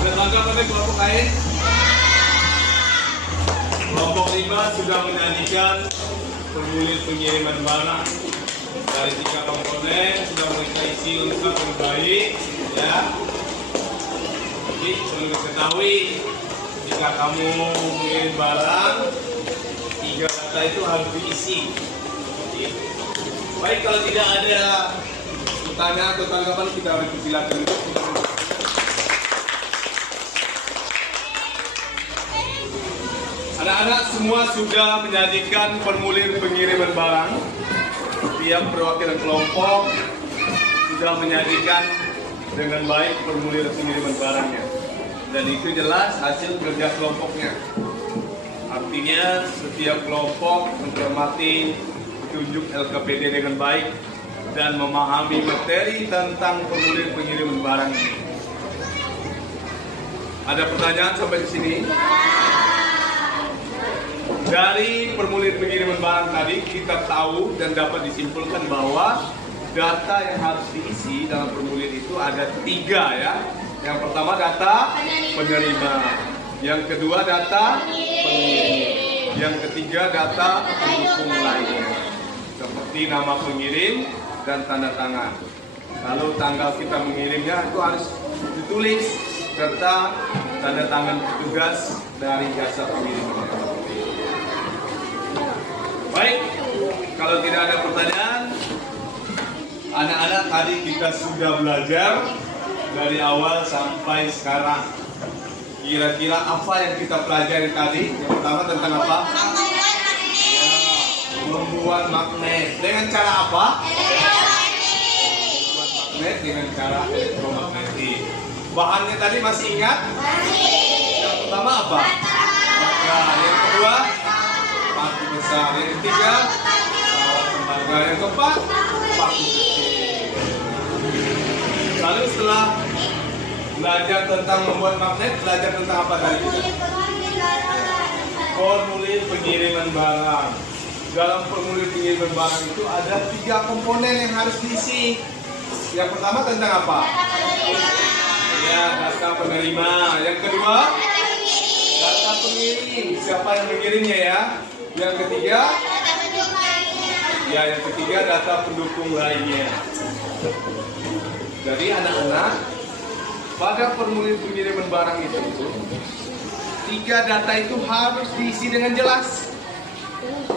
Ada tanggapan dari kelompok lain? Kelompok 5 sudah menyajikan formulir pengiriman barang dari 3 komponen, sudah mereka isi lengkap dengan baik, ya. Jadi perlu diketahui jika kamu mengirim barang, 3 data itu harus diisi. Baik, kalau tidak ada pertanyaan atau tanggapan, kita persilakan. Anak-anak semua sudah menyajikan formulir pengiriman barang. Setiap perwakilan kelompok sudah menyajikan dengan baik formulir pengiriman barangnya. Dan itu jelas hasil kerja kelompoknya. Artinya setiap kelompok mencermati petunjuk LKPD dengan baik dan memahami materi tentang formulir pengiriman barang ini. Ada pertanyaan sampai di sini? Dari formulir pengiriman barang tadi kita tahu dan dapat disimpulkan bahwa data yang harus diisi dalam formulir itu ada 3 ya. Yang pertama data penerima, yang kedua data pengirim, yang ketiga data pendukung lainnya seperti nama pengirim dan tanda tangan. Lalu tanggal kita mengirimnya itu harus ditulis serta tanda tangan petugas dari jasa pengiriman. Baik, kalau tidak ada pertanyaan, anak-anak tadi kita sudah belajar dari awal sampai sekarang. Kira-kira apa yang kita pelajari tadi? Yang pertama tentang apa? Membuat magnet. Dengan cara apa? Membuat magnet dengan cara elektromagnetik. Bahannya tadi masih ingat? Yang pertama apa? Baterai. Yang kedua? Paku besar. Yang ketiga? Tembaga. Yang keempat? Paku kecil. Lalu setelah belajar tentang membuat magnet, belajar tentang apa tadi? Formulir pengiriman barang. Dalam formulir pengiriman barang itu ada 3 komponen yang harus diisi. Yang pertama tentang apa? Ya, data penerima. Yang kedua, data pengirim. Siapa yang mengirimnya ya? Yang ketiga, yang ketiga data pendukung lainnya. Jadi anak-anak, pada formulir pengiriman barang itu 3 data itu harus diisi dengan jelas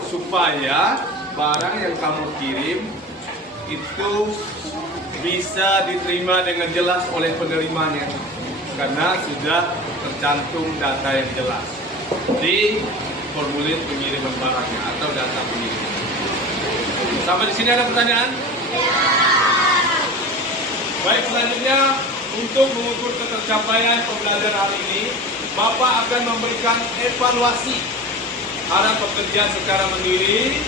supaya barang yang kamu kirim itu bisa diterima dengan jelas oleh penerimanya karena sudah tercantum data yang jelas di formulir pengiriman barangnya atau data pengiriman. Sampai di sini ada pertanyaan? Baik, selanjutnya untuk mengukur ketercapaian pembelajaran hari ini, Bapak akan memberikan evaluasi para pekerja secara mandiri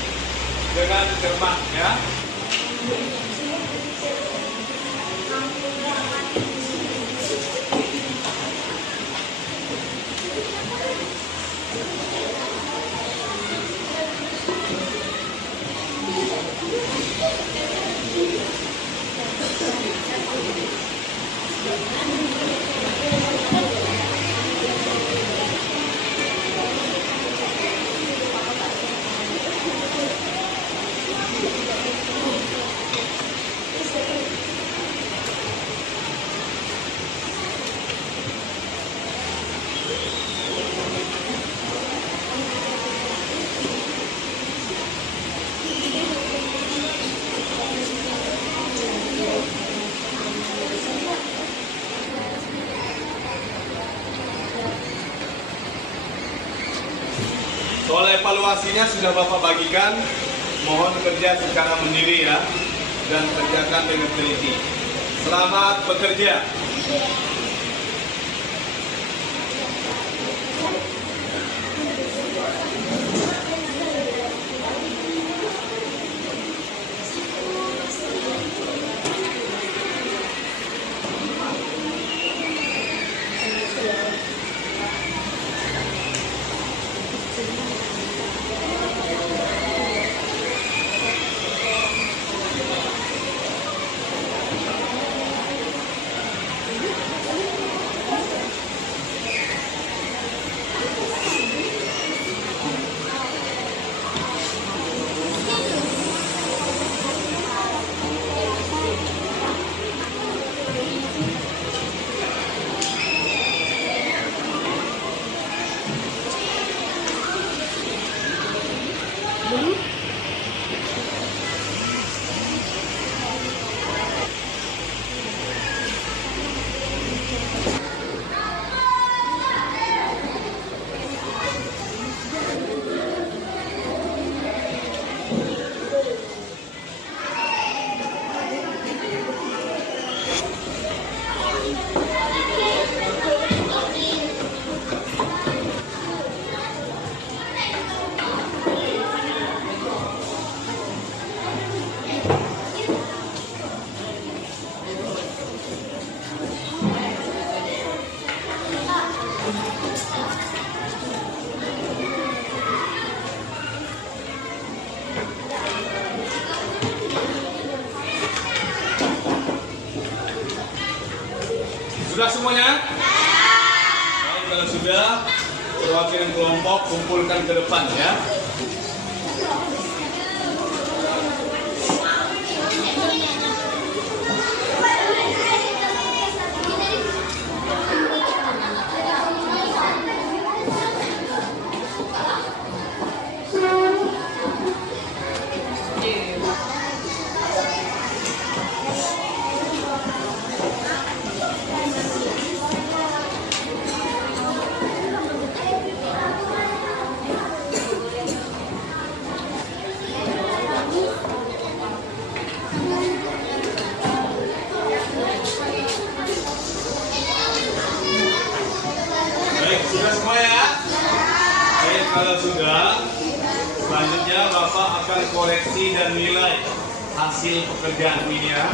dengan cermat ya. Soal evaluasinya sudah Bapak bagikan, mohon kerja secara mandiri ya, dan kerjakan dengan teliti. Selamat bekerja. Sudah semuanya? Baik, kalau sudah, perwakilan kelompok kumpulkan ke depan ya. Sudah semua ya? Baik, kalau sudah, selanjutnya Bapak akan koreksi dan nilai hasil pekerjaan ini ya.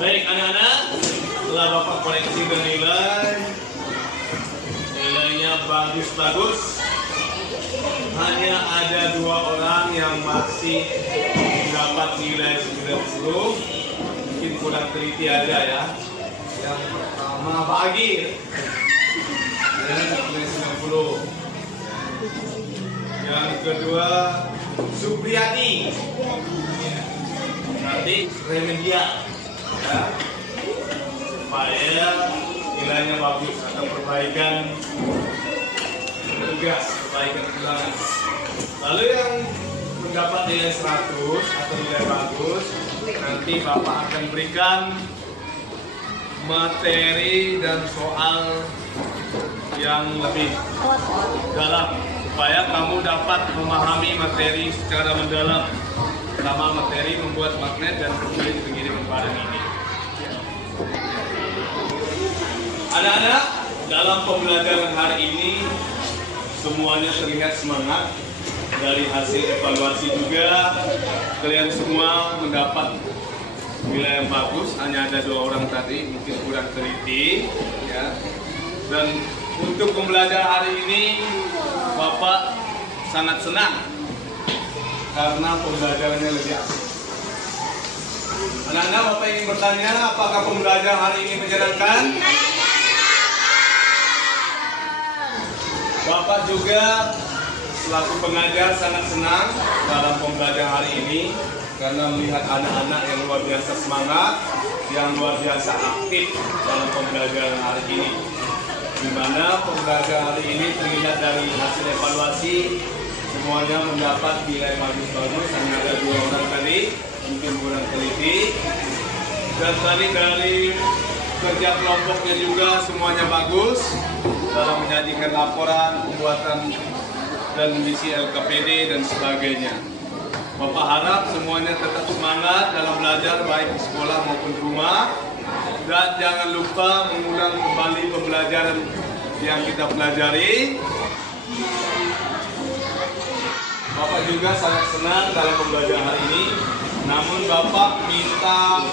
Baik anak-anak, setelah Bapak koreksi dan nilainya bagus-bagus. Hanya ada 2 orang yang masih dapat nilai 90. Mungkin kurang teliti aja ya. Yang pertama Pak Agir, nilai 90. Yang kedua Supriyati, nanti remedial. Ya, supaya nilainya bagus atau perbaikan tugas, perbaikan ulangan. Lalu yang mendapat nilai 100 atau nilai bagus, nanti Bapak akan berikan materi dan soal yang lebih dalam supaya kamu dapat memahami materi secara mendalam. Pertama, materi membuat magnet dan kulit pengiriman barang ini. Anak-anak, dalam pembelajaran hari ini semuanya terlihat semangat. Dari hasil evaluasi juga kalian semua mendapat nilai yang bagus. Hanya ada 2 orang tadi mungkin kurang teliti ya. Dan untuk pembelajaran hari ini Bapak sangat senang karena pembelajarannya lebih asik. Anak-anak, Bapak ingin bertanya, apakah pembelajaran hari ini menyenangkan? Bapak juga selaku pengajar sangat senang dalam pembelajaran hari ini karena melihat anak-anak yang luar biasa semangat, yang luar biasa aktif dalam pembelajaran hari ini. Di mana pembelajaran hari ini terlihat dari hasil evaluasi semuanya mendapat nilai bagus-bagus. Hanya ada 2 orang tadi mungkin kurang teliti, dan tadi dari kerja kelompoknya juga semuanya bagus dalam menyajikan laporan, pembuatan dan misi LKPD dan sebagainya. Bapak harap semuanya tetap semangat dalam belajar baik di sekolah maupun di rumah, dan jangan lupa mengulang kembali pembelajaran yang kita pelajari. Bapak juga sangat senang dalam pembelajaran hari ini, namun Bapak minta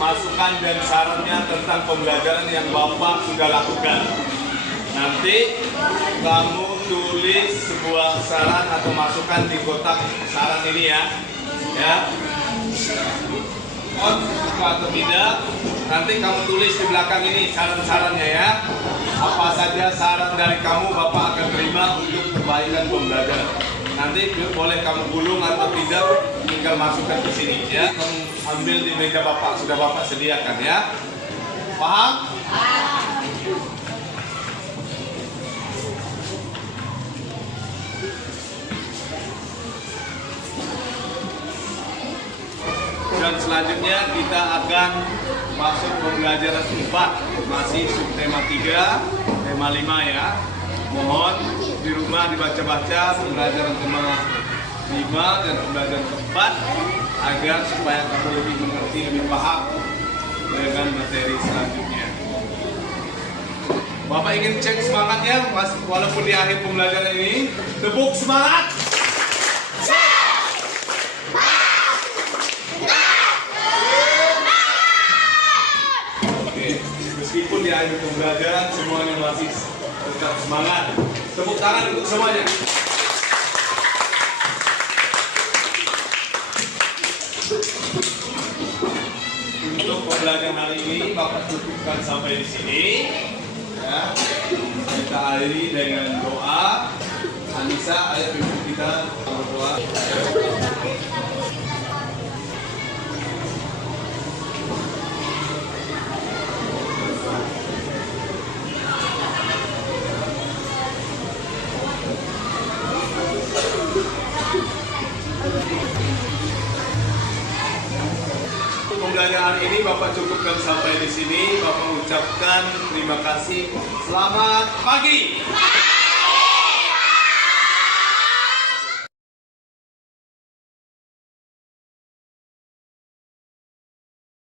masukan dan sarannya tentang pembelajaran yang Bapak sudah lakukan. Nanti kamu tulis sebuah saran atau masukan di kotak saran ini ya. Suka atau tidak, nanti kamu tulis di belakang ini saran-sarannya ya. Apa saja saran dari kamu Bapak akan terima untuk kebaikan pembelajaran. Nanti boleh kamu gulung atau tidak, tinggal masukkan ke sini ya. Kamu ambil di meja Bapak, sudah Bapak sediakan ya. Paham? Dan selanjutnya kita akan masuk pembelajaran 4, masih subtema 3, tema 5 ya. Mohon di rumah dibaca-baca pembelajaran tema 5 dan pembelajaran 4 agar supaya kamu lebih mengerti, lebih paham dengan materi selanjutnya. Bapak ingin cek semangatnya, walaupun di akhir pembelajaran ini. Tepuk semangat! Oke, meskipun di akhir pembelajaran semuanya masih tetap semangat. Tepuk tangan untuk semuanya. Untuk pembelajaran hari ini Bapak cukupkan sampai di sini. Ya. Kita akhiri dengan doa. Anissa, ayo ibu kita berdoa. Pembelajaran hari ini Bapak cukupkan sampai di sini. Bapak ucapkan terima kasih. Selamat pagi.